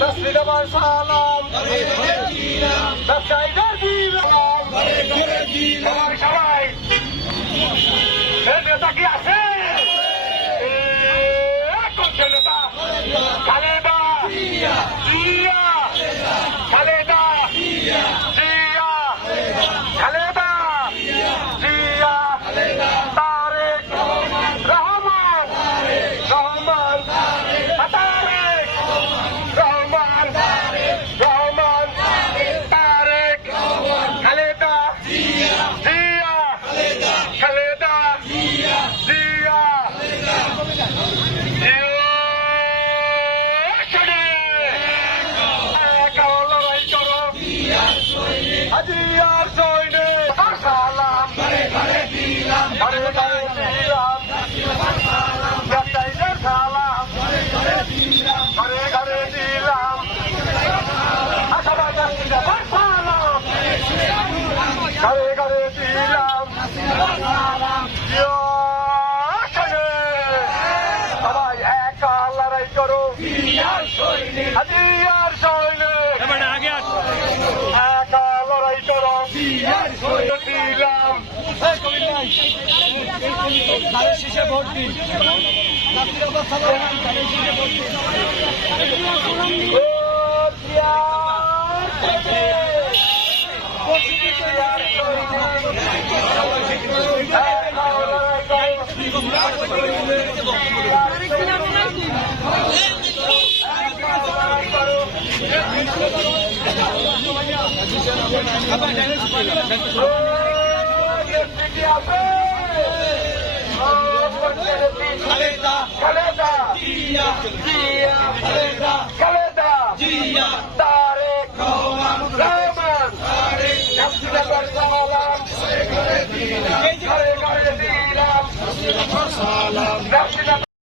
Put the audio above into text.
নাসরিন আমার সালাম। ব্যবসায়ীদের দিলাম। সবাই। নেতা কি আছে? ঘরে ঘরে দিলাম সবাই এক লড়াই করো হাজিয়ার সৈনে একা লড়াই করো দিলাম জিয়া জিয়া খালেদা খালেদা জিয়া তারেক